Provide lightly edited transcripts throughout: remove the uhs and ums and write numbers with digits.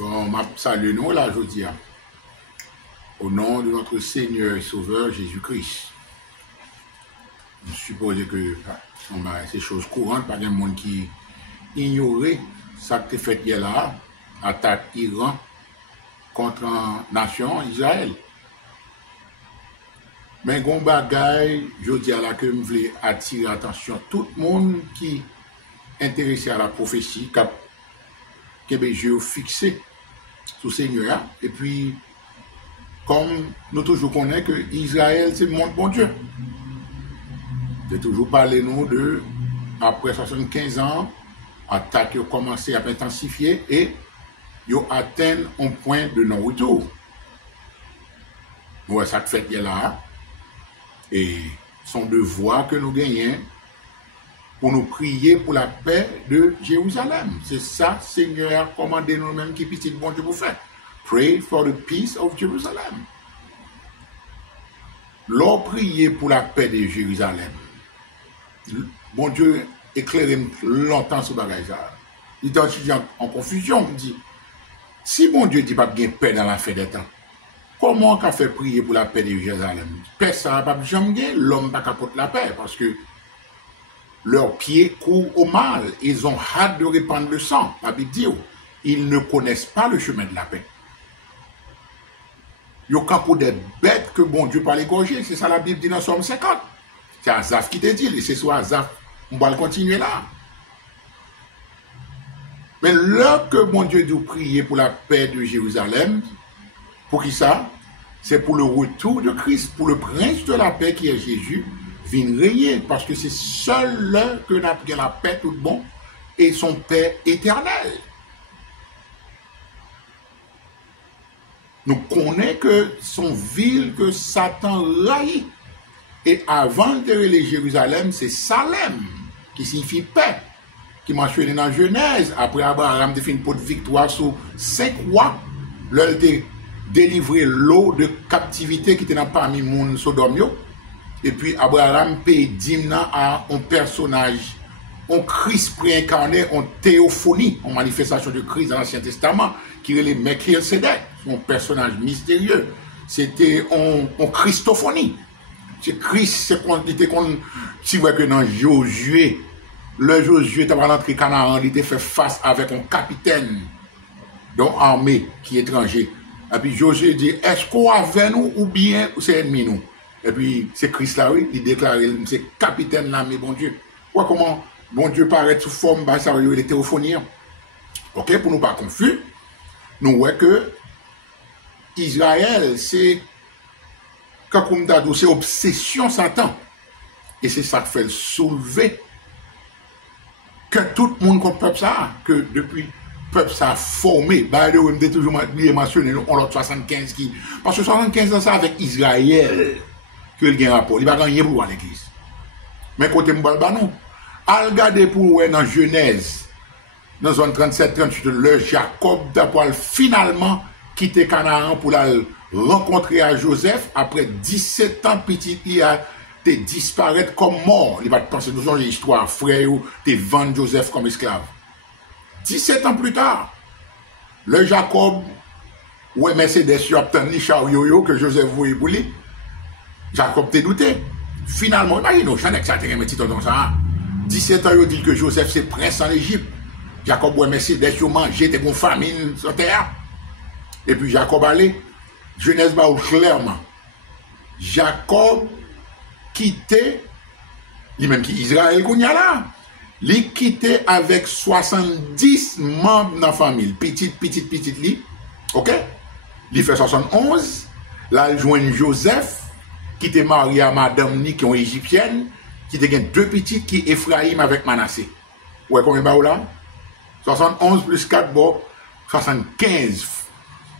Bon, ma salut nous là, je dis, au nom de notre Seigneur et Sauveur Jésus-Christ. Je suppose que c'est chose courante, pas de monde qui ignorait ça que fait hier là, attaque Iran contre la nation Israël. Mais gon bagay, je dis à la que je voulais attirer l'attention tout le monde qui est intéressé à la prophétie, qui est fixé sous Seigneur. Et puis, comme nous toujours connaissons que Israël, c'est le monde bon Dieu. J'ai toujours parlé nous de, après 75 ans, attaque a commencé à intensifier et ils ont atteint un point de non-retour. Nous, ça fait là. Et son devoir que nous gagnons pour nous prier pour la paix de Jérusalem. C'est ça, Seigneur a commandé nous-mêmes qui petit bon Dieu pour faire. Pray for the peace of Jerusalem. L'on prier pour la paix de Jérusalem. Bon Dieu éclaire longtemps ce bagage. Il est en confusion, me dit. Si bon Dieu dit pas bien paix dans la fin des temps, comment on fait prier pour la paix de Jérusalem? Paix, ça n'a pas jamais, l'homme n'a pas contre la paix, parce que leurs pieds courent au mal. Ils ont hâte de répandre le sang. La Bible dit, ils ne connaissent pas le chemin de la paix. Ils ont pour des bêtes que bon Dieu parle égorger. C'est ça la Bible dit dans Somme 50. C'est Azaf qui te dit, et c'est soit Azaf, on va le continuer là. Mais là que bon Dieu doit prier pour la paix de Jérusalem, pour qui ça? C'est pour le retour de Christ, pour le prince de la paix qui est Jésus, vient régner, parce que c'est seul là que nous avons la paix tout bon et son paix éternelle. Nous connaissons que son ville que Satan raille. Et avant de les Jérusalem, c'est Salem, qui signifie paix, qui mentionné dans Genèse. Après Abraham a fait une victoire sur 5 rois, leur délivré l'eau de captivité qui était dans parmi moun Sodome. Et puis Abraham paye dimna à un personnage, un Christ préincarné, en théophonie, en manifestation de Christ dans l'Ancien Testament, qui est le Melchisedec, un personnage mystérieux. C'était en Christophonie. C'est Christ, c'est qu'on était si vous voyez que dans Josué, le Josué était rentré Canaan, il était fait face avec un capitaine d'une armée qui est étranger. Et puis Josué dit, est-ce qu'on a avec nous ou bien c'est ennemi nous? Et puis c'est Christ là, oui, il déclare, c'est capitaine l'armée, bon Dieu. Ouais, comment bon Dieu paraît sous forme, bah, ça veut dire théophonie. Ok, pour nous pas confus, nous voyons que Israël, c'est c'est obsession Satan. Et c'est ça qui fait le soulever que tout le monde contre le peuple ça, que depuis le peuple ça a formé, bah, on a toujours mentionné, on l'a 75 qui. Parce que 75 ça avec Israël que il y a un rapport. Il va gagner pour l'église. Mais côté Mbalba non. Al regarder pour dans Genèse, dans zone 37-38, le Jacob d'avoir finalement quitté Canaan pour la rencontrer à Joseph après 17 ans petit il a te disparaître comme mort. Il va te penser nous une histoire frère ou te vendre Joseph comme esclave. 17 ans plus tard, le Jacob ouais Mercedes y obtenu chariot que Joseph voulait pour lui. Jacob te douté. Finalement, imaginez, j'en ai que ça te remet dans ça. 17 ans il dit que Joseph c'est prince en Égypte. Jacob ouais Mercedes y mangé des bonnes famines sur terre. Et puis Jacob allait Genèse va clairement. Jacob quittait, lui-même qui Israël qu'on y a là, il quittait avec 70 membres dans la famille, petite, li, ok? Il fait 71, là il joint Joseph, qui était marié à madame Ni, qui est égyptienne, qui était deux petites qui Ephraïm avec Manassé. Ouais, combien de là? 71 plus 4, bon, 75.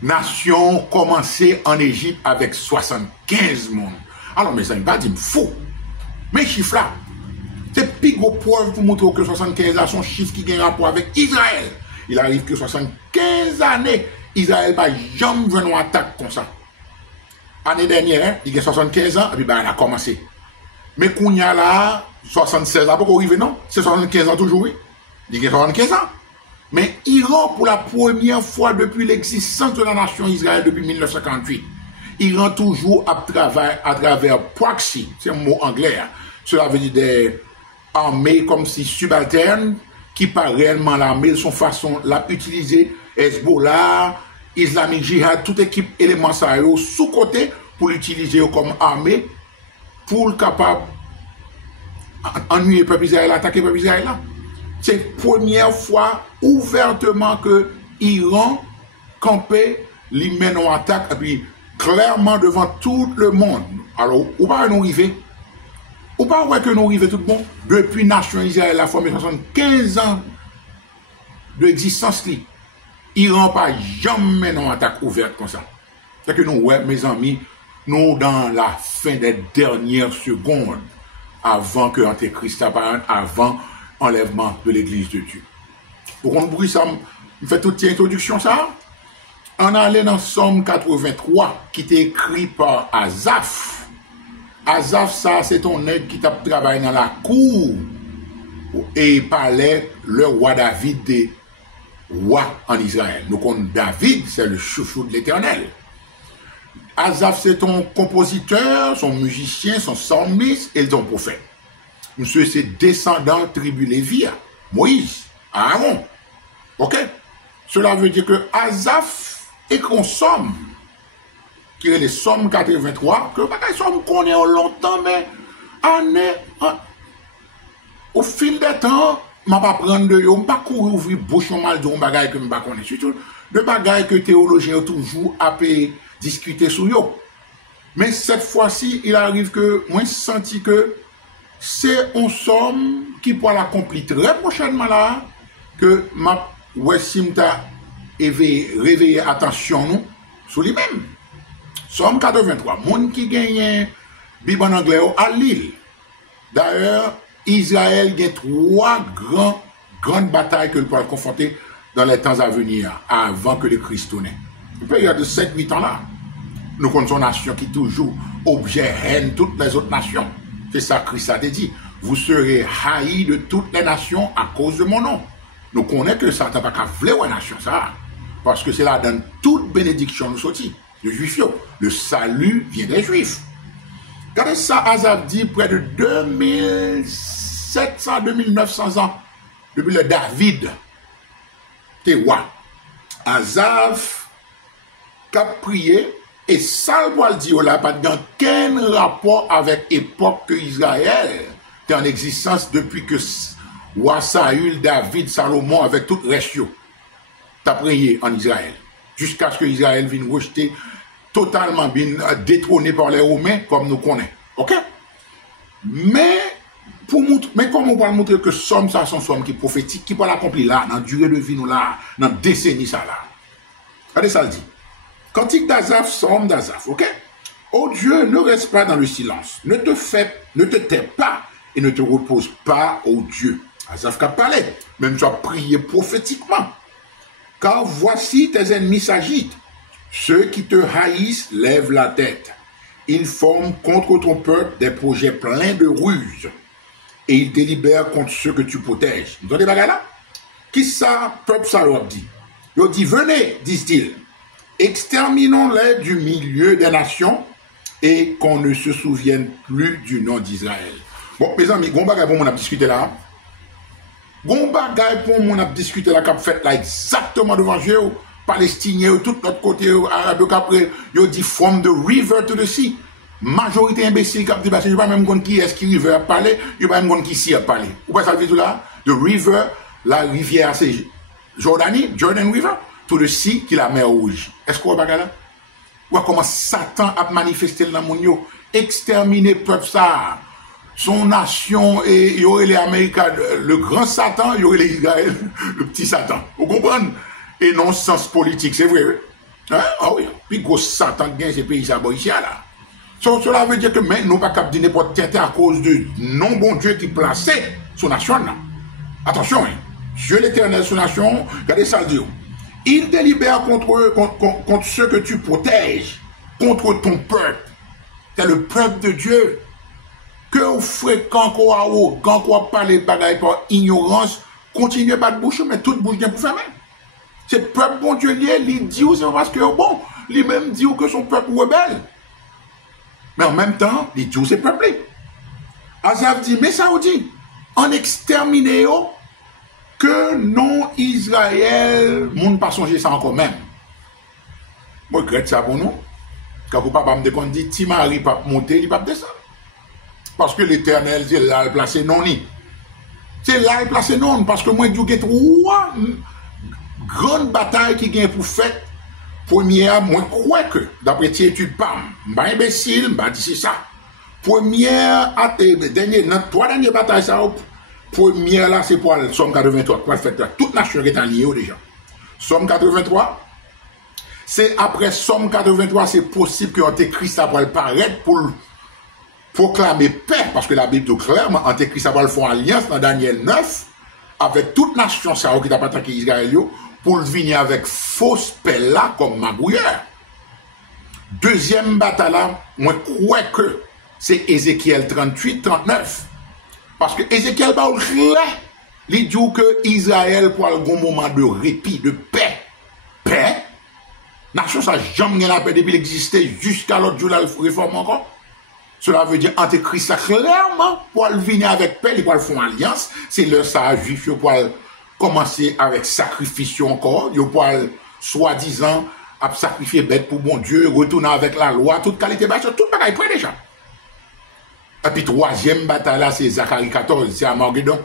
Nation commencée en Égypte avec 75 monde. Alors, mes amis, pas dire faux. Mais chiffre là, c'est plus gros preuve pour montrer que 75 là sont chiffres qui ont un rapport avec Israël. Il arrive que 75 années, Israël va jamais venir une attaque comme ça. Année dernière, il y a 75 ans, et puis ben, il a commencé. Mais qu'on y a là, 76 ans, pourquoi arriver non? C'est 75 ans toujours, oui. Il y a 75 ans. Mais Iran, pour la première fois depuis l'existence de la nation Israël depuis 1948, Iran toujours travaille à travers proxy, c'est un mot anglais. Hein. Cela veut dire des armées comme si subalternes, qui pas réellement l'armée, de son façon l'a utiliser Hezbollah, Islamic Jihad, toute équipe élément ça sous côté pour l'utiliser comme armée pour le capable ennuyer le peuple Israël, attaquer le peuple Israël. C'est la première fois ouvertement que Iran campait, lui mène en attaque et puis clairement devant tout le monde. Alors, où va nous arriver? Ou pas ouais que nous arrivons tout bon depuis nation Israël a formé 75 ans d'existence li. Iran pas jamais une attaque ouverte comme ça. C'est que nous ouais mes amis, nous dans la fin des dernières secondes avant que l'Antéchrist apparaisse, avant enlèvement de l'église de Dieu. Pour qu'on brûle ça, me fait toute cette introduction ça. On allait dans Somme 83 qui est écrit par Asaph. Asaph, ça, c'est ton aide qui t'a travaillé dans la cour et il parlait le roi David des rois en Israël. Donc, David, c'est le chouchou de l'Éternel. Asaph, c'est ton compositeur, son musicien, son psalmiste et ton prophète. Monsieur, c'est descendant tribu Lévia, Moïse, Aaron. Ok? Cela veut dire que Asaph est qu'on somme. Qui est les Sommes 83, que les sommes qu'on est longtemps, mais au fil des temps, je ne vais pas prendre de yo, je ne vais pas courir ouvrir bouche mal de bagaille que je ne vais pas connaître. Surtout, de bagaille que les théologiens ont toujours discuter sur yo. Mais cette fois-ci, il arrive que moi, je sens que c'est une somme qui pourra l'accomplir très prochainement là, que ma Wessimta réveiller attention nous sur lui-même. Somme 83, monde qui gagne Bible en anglais à Lille. D'ailleurs, Israël gagne trois grandes batailles que nous pourrons confronter dans les temps à venir, avant que le Christ naisse. Une période de 7-8 ans là. Nous connaissons une nation qui est toujours objet haine toutes les autres nations. C'est ça que Christ a dit. Vous serez haïs de toutes les nations à cause de mon nom. Nous connaissons que ça n'a pas qu'à vouloir une nation, ça. Parce que c'est là dans toute bénédiction nous sortit. Le juif, le salut vient des juifs. Regardez ça, Asaph dit près de 2700, 2900 ans depuis le David. T'es roi. Asaph a prié et ça le dit là pas dans quel rapport avec l'époque que Israël est en existence depuis que roi Saül, David, Salomon avec tout le reste. T'as prié en Israël. Jusqu'à ce que Israël vienne rejeter totalement bien détrôné par les Romains, comme nous connaissons. Ok? Mais, comment on va montrer que somme ça, son somme qui est prophétique, qui peut l'accomplir là, dans la durée de vie, nous là, dans la décennie, ça là. Regardez ça le dit. Cantique d'Asaph, somme d'Asaph, ok? Oh Dieu, ne reste pas dans le silence. Ne te tais pas et ne te repose pas, oh Dieu. Asaph qui a parlé, même tu as prié prophétiquement. Car voici tes ennemis s'agitent. Ceux qui te haïssent lèvent la tête. Ils forment contre ton peuple des projets pleins de ruses. Et ils délibèrent contre ceux que tu protèges. Vous entendez bagarre là? Qui ça, peuple ça leur dit? Ils dit, venez, disent-ils. Exterminons-les du milieu des nations et qu'on ne se souvienne plus du nom d'Israël. Bon, mes amis, bon bagay pour mon a discuté là. Bon bagay pour mon a discuté là, qu'a fait là exactement devant Dieu, Palestiniens, tout l'autre côté, Arabe, après, ils dit from the river to the sea. Majorité imbécile qui a dit, je ne sais pas même qui est-ce qui river a parlé, je ne sais pas même qui si a parlé. Vous pouvez savoir tout là? The river, la rivière, c'est Jordanie, Jordan River, to the sea, qui est la mer rouge. Est-ce qu'on va là? Ou comment Satan a manifesté dans le monde, exterminé le peuple ça. Son nation, et il y aurait les Américains, le grand Satan, il y aurait les Israël, le petit Satan. Vous comprenez? Et non sens politique, c'est vrai. Hein? Ah oui. Puis gros Satan gagne ces pays ici là. Cela veut dire que mais nous pas capable de n'importe quel à cause de non bon Dieu qui plaçait son nation là. Attention, hein. Dieu l'Éternel, son nation, regardez ça le dit. Il délibère contre ceux que tu protèges, contre ton peuple. C'est le peuple de Dieu. Que vous faites quand vous parlez bagaille par ignorance, continuer à battre bouche, mais toute bouche vient pour fermer. C'est peuple bon Dieu lié, il dit c'est parce que bon, il même dit que son peuple rebelle. Mais en même temps, il dit c'est peuplé. Azaf dit, mais ça dit, en exterminé que non Israël, moun pas songer ça encore même. Moi, je regrette ça pour nous. Quand vous papa me dit, Timari pas monter, il pas descendre. Parce que l'Éternel, c'est là le placé non ni. C'est là le placé non, parce que moi, je dis trois grandes batailles qui gagnent pour faire. Première, moi, je crois que, d'après tes études, pas imbécile, je dis c'est ça. Première, trois dernières batailles, ça, première là, c'est pour le Somme 83, pour le fait toute nation est en lien déjà. Somme 83, c'est après Somme 83, c'est possible que Antéchrist va paraître pour proclamer paix, parce que la Bible dit clairement, Antéchrist va faire alliance dans Daniel 9, avec toute nation ça, qui n'a pas attaqué Israël, pour venir avec fausse paix là, comme magouilleur. Deuxième bataille là, moi, je crois que c'est Ézéchiel 38, 39. Parce que Ézéchiel va clair, il dit que Israël pour un bon moment de répit, de paix. Paix. Nation ça jamais la paix depuis l'exister jusqu'à l'autre jour la réforme encore. Cela veut dire Antéchrist clairement pour venir avec paix, il va faire alliance. C'est le ça juif pour commencer avec sacrifice encore, il pour soi-disant à sacrifier bête pour bon Dieu, retourner avec la loi, toute qualité basse, tout bagaille prêt déjà. Et puis troisième bataille là, c'est Zacharie 14, c'est Armageddon.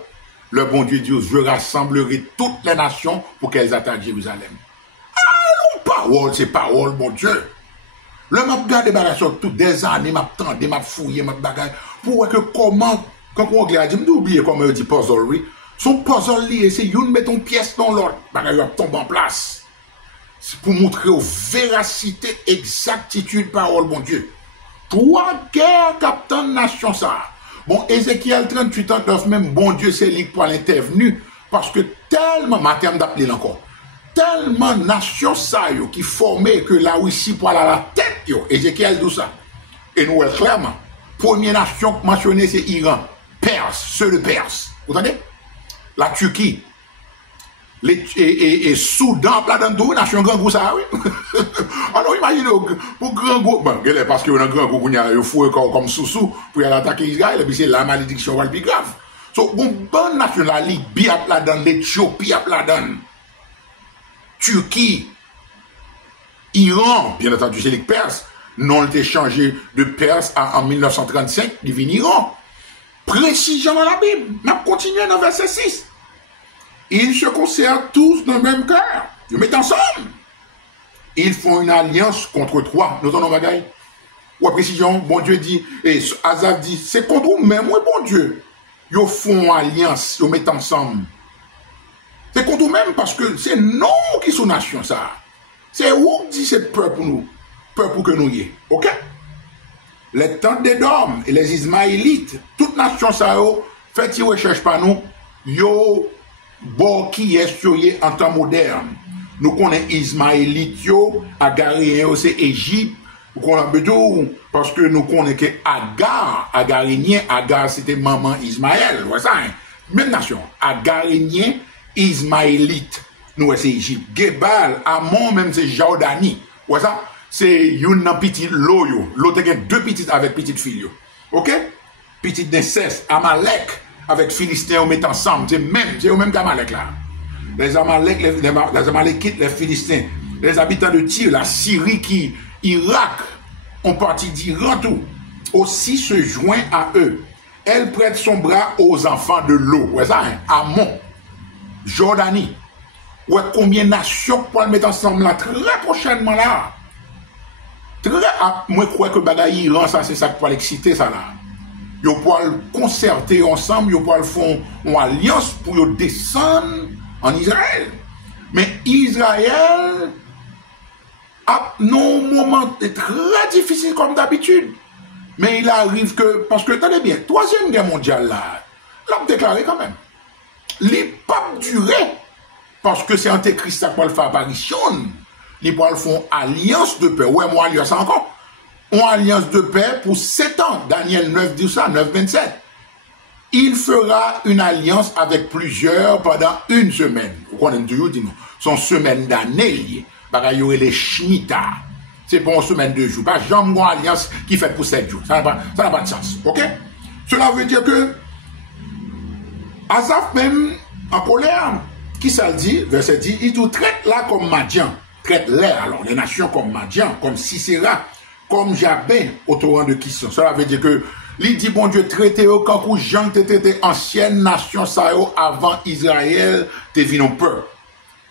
Le bon Dieu dit, je rassemblerai toutes les nations pour qu'elles attaquent Jérusalem. Ah, parole, c'est parole, bon Dieu. Le m'a regardé bagaille sur toutes des années, m'a tendé, m'a fouillé, m'a bagaille, pour voir que comment, quand on regarde, je m'oublie comment on dit puzzle, oui. Son puzzle lié, c'est une met ton pièce dans l'autre, bagaille va tomber en place. C'est pour montrer aux véracité, exactitude, parole, bon Dieu. Trois guerres captain nation ça. Bon, Ézéchiel 38, 39, même bon Dieu, c'est lui pour l'intervenu, parce que tellement, ma terme d'appeler encore, tellement nation ça, yo, qui formait que la Russie pour aller à la tête, yo, Ézéchiel dit ça. Et nous, clairement, première nation mentionnée, c'est Iran, Perse, ceux de Perse. Vous entendez? La Turquie, et Soudan, là dans une nation grand gros ça, oui. Alors imaginez, pour grand gros, bon, parce qu'il y a un grand gros, il y a un fou comme Soussou, pour y aller attaquer Israël, et puis c'est la malédiction va le plus grave. So, une bonne nation, la Libye, là dans l'Éthiopie, là dans Turquie, Iran, bien entendu, c'est les Perses, non, il a été changé de Perse en 1935, il vient Iran. Précision dans la Bible, on continue dans verset 6. Ils se conservent tous dans le même cœur. Ils mettent ensemble. Ils font une alliance contre toi. Nous entendons bagaille. Ou à précision, bon Dieu dit, et Azaf dit, c'est contre vous-même, oui, bon Dieu. Ils font alliance, ils mettent ensemble. C'est contre vous-même parce que c'est nous qui sommes nation, ça. C'est où dit c'est peuple pour nous. Peuple que nous y est. Ok? Les tentes d'Édom et les Ismaélites, toute nation, ça, fait, ils ne recherchent pas nous. Yo, bon, qui est sur en temps moderne. Nous connaissons Ismaélites, Agaréens, c'est Égypte. Nous connaissons parce que nous connaissons que Agar, Agarénien, Agar c'était maman Ismaël. Voilà ça, hein? Même nation. Agarénien, Ismaélite. Nous, c'est Égypte. Gebal, Amon, même c'est Jordanie. Voilà ça. C'est une petite loyo. L'autre a deux petites avec petite fille. Ok? Petite d'inceste. Amalek. Avec Philistins, on met ensemble. C'est au même qu'Amalek là. Les Amalek, les Amalekites, les Philistins, les habitants de Tyr, la Syrie, Irak, ont parti d'Iran tout. Aussi se joint à eux. Elle prête son bras aux enfants de l'eau. Ouais, ça, hein? Amon, Jordanie. Ouais, combien de nations pour le mettre ensemble là, très prochainement là. Moi, je crois que bagaille Iran, ça, c'est ça qui peut l'exciter, ça là. Ils peuvent concerter ensemble, ils peuvent faire une alliance pour descendre en Israël. Mais Israël a un moment très difficile comme d'habitude. Mais il arrive que, parce que, attendez bien, Troisième Guerre mondiale là, l'a déclaré quand même. Il n'est pas duré, parce que c'est Antéchrist qui va faire apparition. Ils peuvent faire alliance de paix. Ouais, moi, alliance encore. Une alliance de paix pour 7 ans. Daniel 9 dit ça, 9, 27. il fera une alliance avec plusieurs pendant une semaine. Vous connaissez toujours, dis-nous, son semaine d'année, il y aurait les Shemitah. C'est pour une semaine de jours. Pas jamais une alliance qui fait pour 7 jours. Ça n'a pas de sens. Ok? Cela veut dire que Asaph même en colère, qui ça le dit? Verset 10, il tout traite là comme Madian. Traite-les alors, les nations comme Madian, comme Sisera, comme Jabin, au torrent de Kisson. Cela veut dire que il dit, bon Dieu, traité au quand Jean était ancienne nation ça avant Israël, te venu peur.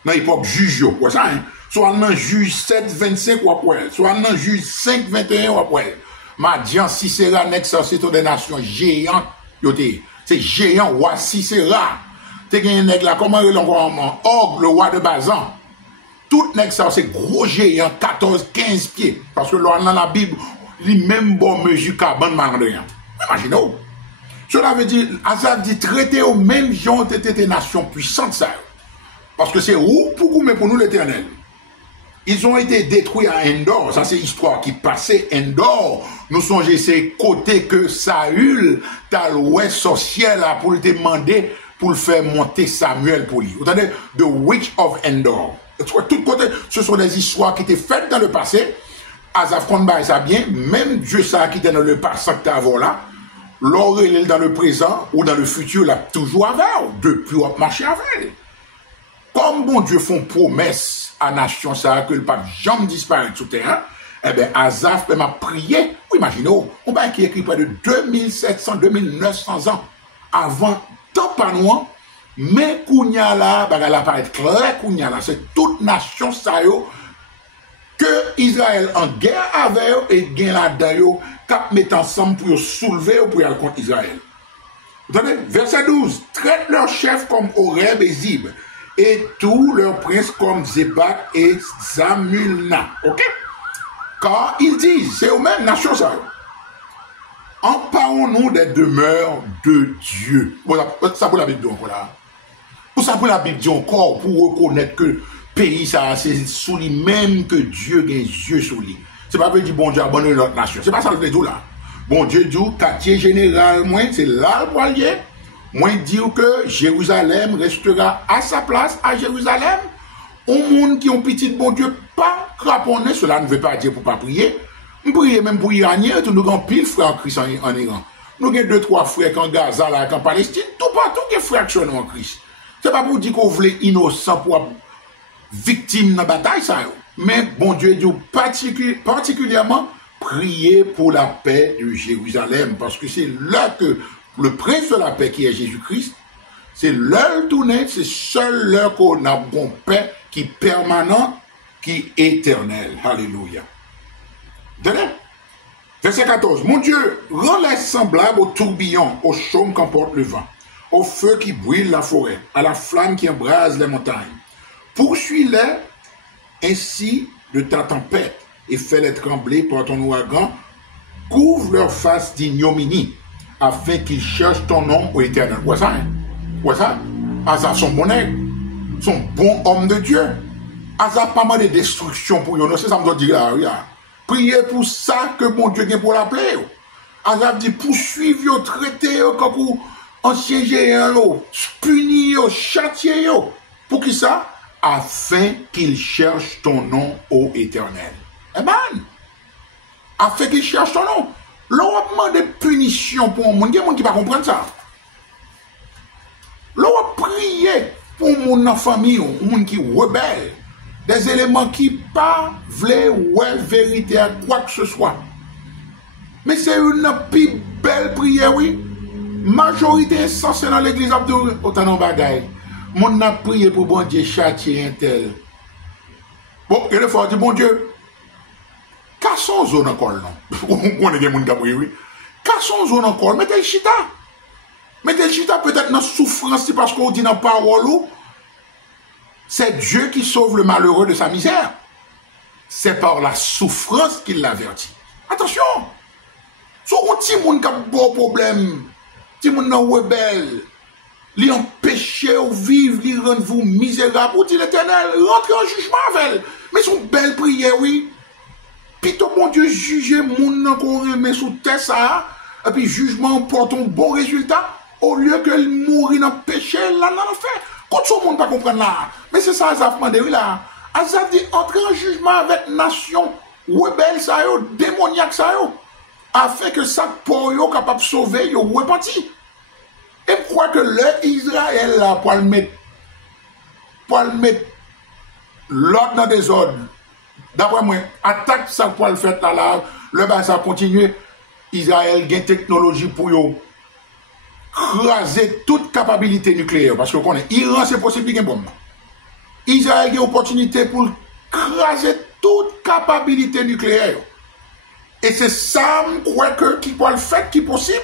Dans l'époque juge, quoi ça, hein? Soit dans juge 7, 25 ou après, soit dans juge 5, 21 ou après. Madian, Sisera, c'est des nations géantes, c'est géant, roi Sisera. T'es gagné nèg là, comment il encore Og, le roi de Bazan. Tout nèg ça, c'est gros géant, 14, 15 pieds. Parce que là, dans la Bible, il même bon mesure cabane mandrien. Imaginez-vous. Cela veut dire, Asaph dit, traiter aux mêmes gens des nations puissantes, ça. Parce que c'est où pour vous, mais pour nous l'Éternel. Ils ont été détruits à Endor. Ça, c'est l'histoire qui passait Endor. Nous songez ces côtés que Saül, t'as l'ouest sorcier là, pour le demander, pour le faire monter Samuel pour lui. Vous entendez? The Witch of Endor. Tout côté, ce sont des histoires qui étaient faites dans le passé. Asaph compte ça bien. Même Dieu, ça qui était dans le passé, que t'as là. L'oreille dans le présent ou dans le futur, là, toujours avec. Depuis, on marche avec. Comme bon Dieu font promesse à la nation, ça, que le pape jamais disparaître sous terrain, eh bien, Asaph m'a prié. Vous imaginez, on va qui écrit près de 2700, 2900 ans avant, tant pas loin, mais Kounia là, la pas être clair, Kounia là, c'est toute nation, ça, que Israël en guerre avec eux et gagne là-dedans, cap mettre ensemble pour soulever ou pour aller contre Israël. Vous entendez? Verset 12, traite leurs chefs comme Oreb et Zib, et tous leurs princes comme Zébak et Zamulna. Ok? Car ils disent, c'est eux-mêmes, nation ça. Emparons-nous des demeures de Dieu. Ça pour la Bible encore là. Pour ça pour la Bible encore, pour reconnaître que le pays, ça, c'est sous lui-même que Dieu gagne Dieu sous lui. C'est pas veut dire bon Dieu abandonne notre nation. C'est pas ça le fait tout là. Bon Dieu dit, quartier général, moi, c'est là le poilier. Moi, dire que Jérusalem restera à sa place à Jérusalem. Au monde qui ont petit bon Dieu, pas craponné, cela ne veut pas dire pour pas prier. Nous prions même pour Iraniens, nous avons pile frères en Christ en Iran. Nous avons 2-3 frères en Gaza, là, en Palestine, tout partout qui est fractionné en Christ. C'est pas pour dire qu'on voulait innocent pour victime dans la bataille, ça. Mais bon Dieu dit particulièrement prier pour la paix de Jérusalem, parce que c'est là que le prince de la paix qui est Jésus-Christ, c'est leur tournée, c'est seul leur qu'on a bon paix qui est permanent, qui est éternel. Alléluia. Verset 14. Mon Dieu, rends-les semblables au tourbillon, au chaume qu'emporte le vent, au feu qui brûle la forêt, à la flamme qui embrase les montagnes. Poursuis-les ainsi de ta tempête et fais-les trembler par ton ouragan. Couvre leur face d'ignominie, afin qu'ils cherchent ton nom au éternel. Quoi ça, hein? Quoi ça? Asaph son bon aigle, son bon homme de Dieu. Asaph pas mal de destruction pour eux. C'est ça que je dois dire là. Regarde. Priez pour ça que mon Dieu vient pour l'appeler. Asaph dit poursuivre, traiter, comme ancien géant, punir, châtier. Pour qui ça? Afin qu'ils cherchent ton nom au éternel. Eh ben, afin qu'ils cherchent ton nom. L'on demande des punitions pour un monde. Il y a des gens qui ne comprennent pas ça. L'on prie pour un monde dans la famille, un monde qui rebelle. Des éléments qui ne veulent pas vérité à quoi que ce soit. Mais c'est une plus belle prière, oui. Majorité insensée dans l'église Abdou. Autant de bagaille. Mon a prié pour bon Dieu châtier un tel. Bon, il faut dire bon Dieu. Cassons zone encore, non? On connaît des gens qui ont prié, oui. Cassons zone encore. Mettez le chita. Mettez le chita peut-être dans la souffrance, parce qu'on dit dans la parole, c'est Dieu qui sauve le malheureux de sa misère. C'est par la souffrance qu'il l'avertit. Attention! Si on petit monde qui a un bon problème, petit monde qui est rebelle, li empêcher ou vivre, li rendre vous misérable, ou dit l'Éternel, rentrez en jugement avec elle. Mais son belle prière, oui. Puis ton bon Dieu juge moun nan qu'on remet sous terre ça, et puis jugement porte un bon résultat. au lieu que le mourir dans le péché, là, dans le fait. Quand tout le monde pas comprendre là. Mais c'est ça, ça demandé, oui, là. Ça dit, entrer en jugement avec nation, rebelle, ça yo, démoniaque, ça yo, afin que ça, pour yo, capable de sauver, yo, repenti. Et je crois que le Israël, là, pour le mettre l'ordre dans des ordres, d'après moi, attaque ça pour le faire là, le bas ça continue. Israël a une technologie pour yo craser toute capacité nucléaire. Parce que qu'on est Iran, c'est possible qu'il y ait une bombe. Israël a une opportunité pour craser toute capacité nucléaire. Et c'est ça, je crois que qui peut le faire, qui est possible.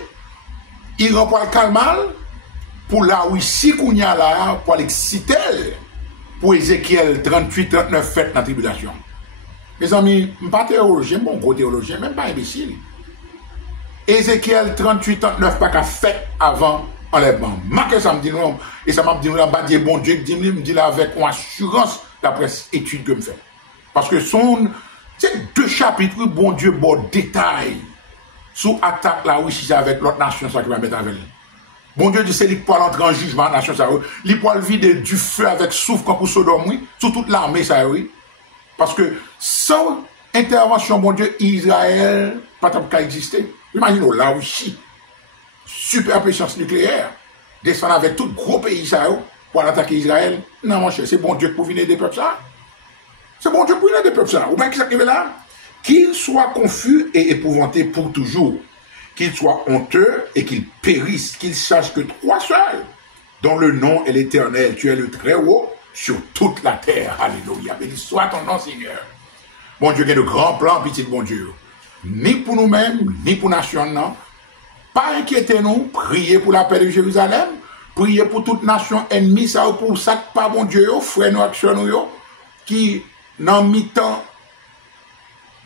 Iran pour le calmer, pour la Russie qu'on y a là, pour l'exciter, pour Ézéchiel 38-39 fait dans la tribulation. Mes amis, je ne suis pas théologien, bon gros théologien, même pas imbécile. Ézéchiel 38-39 pas qu'à fait avant enlèvement. Marquez ça me dit non, et ça m'a dit non, bah bon Dieu qui me dit là avec une assurance d'après étude que me fait. Parce que c'est 2 chapitres, bon Dieu, bon détail sur attaque la Russie avec l'autre nation, ça qui va mettre avec lui. Bon Dieu dit c'est lui qui peut entrer en jugement la nation, ça lui peut vider du feu avec souffle comme pour Sodome, oui, sur toute l'armée, ça oui. Parce que sans intervention, bon Dieu, Israël, pas qu'à exister. Imaginez la Russie, super puissance nucléaire, descend avec tout gros pays, ça pour attaquer Israël. Non, mon cher, c'est bon Dieu pour venir des peuples, ça. C'est bon Dieu pour venir des peuples, ça. Ou bien qui s'arrive là? Qu'il soit confus et épouvanté pour toujours, qu'il soit honteux et qu'il périsse, qu'il sache que toi seul, dont le nom est l'Éternel, tu es le Très-Haut sur toute la terre. Alléluia. Béni soit ton nom, Seigneur. Bon Dieu, il y a de grands plans, petit bon Dieu. Ni pour nous-mêmes, ni pour la nation, non. Pas inquiétez-nous, priez pour la paix de Jérusalem, priez pour toute nation ennemie, ça pour ça que pas bon Dieu, frère nous, action nous, qui, dans mi-temps,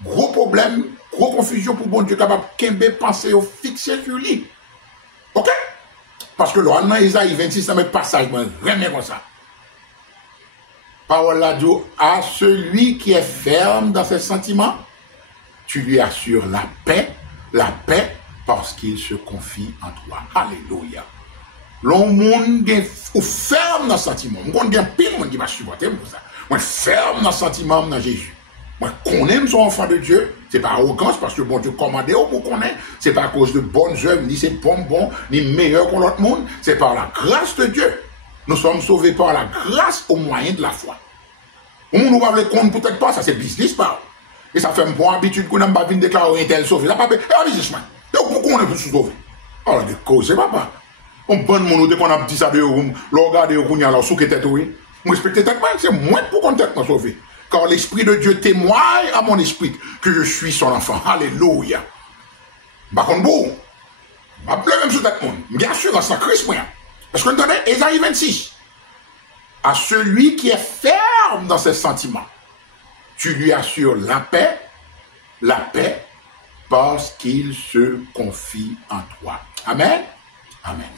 gros problème, gros confusion pour bon Dieu capable de penser au fixer sur lui. Ok? Parce que là, dans Isaïe 26, ça met passage, rien comme ça. Parole là, Dieu, à celui qui est ferme dans ses sentiments, tu lui assures la paix, parce qu'il se confie en toi. Alléluia. Le monde est ferme dans ses sentiments. Moi, il y a pile de monde qui va supporter pour ça. Moi, ferme dans ses sentiments dans Jésus. Moi, qu'on aime son enfant de Dieu, c'est pas arrogance, parce que bon Dieu commandé pour qu'on aime. C'est pas à cause de bonnes œuvres, ni c'est bon, ni meilleur que l'autre monde. C'est par la grâce de Dieu. Nous sommes sauvés par la grâce au moyen de la foi. Au monde où on va le compte peut-être pas, ça c'est business par. Et ça fait une bonne habitude qu'on n'a pas vu déclarer un tel sauvé. Ça pas fait un businessman. Et pourquoi on est plus sauvé? Alors, de cause, c'est pas. On prend le monde qu'on a dit ça de vous, le regarder qu'on y a là, sous que tête, oui. Moi, respecte tête, c'est moi pour qu'on tête m'a sauvé. Car l'Esprit de Dieu témoigne à mon esprit que je suis son enfant. Alléluia. Par contre, bon, je vais pleurer même sur tête monde. Bien sûr, c'est Christ, moi. Parce que vous entendez, Ésaïe 26. À celui qui est ferme dans ses sentiments, tu lui assures la paix, parce qu'il se confie en toi. Amen. Amen.